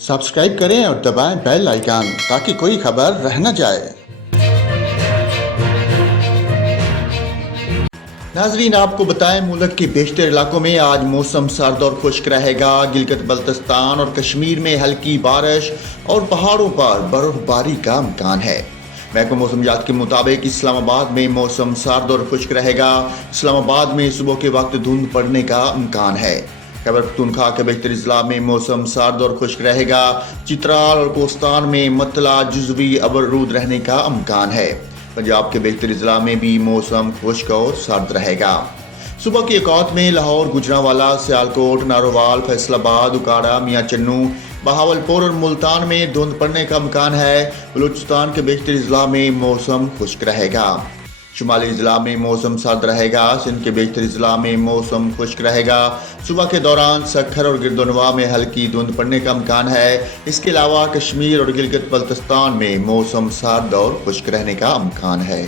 Subscribe करें और दबाएं बेल आइकन ताकि कोई खबर रह न जाए। नाजरीन, आपको बताएं मुल्क के बेशतर इलाकों में आज मौसम सर्द और खुश्क रहेगा। गिलगित बल्तिस्तान और कश्मीर में हल्की बारिश और पहाड़ों पर बर्फबारी का इम्कान है। महकमा मौसमियात के मुताबिक इस्लामाबाद में मौसम सर्द और खुश्क रहेगा। इस्लामाबाद में सुबह के वक्त धुंध पड़ने का इम्कान है। खैबर पख्तूनख्वा के बेशतर अजला में मौसम सर्द और खुश्क रहेगा। चित्राल और कोस्तान में मतला जुज़वी अबरूद रहने का इम्कान है। पंजाब के बेशतर अजला में भी मौसम खुश्क और सर्द रहेगा। सुबह के औकात में लाहौर, गुजरांवाला, सियालकोट, नारोवाल, फैसलाबाद, उकाड़ा, मियां चन्नू, बहावलपुर और मुल्तान में धुंध पड़ने का इम्कान है। बलूचिस्तान के बेशतर अजला में मौसम खुश्क रहेगा। शुमाली अजला में मौसम सर्द रहेगा। सिंध के बेशतर अजला में मौसम खुश्क रहेगा। सुबह के दौरान सखर और गिरदोनवा में हल्की धुंध पड़ने का इम्कान है। इसके अलावा कश्मीर और गिलगित बल्तिस्तान में मौसम सर्द और खुश्क रहने का इम्कान है।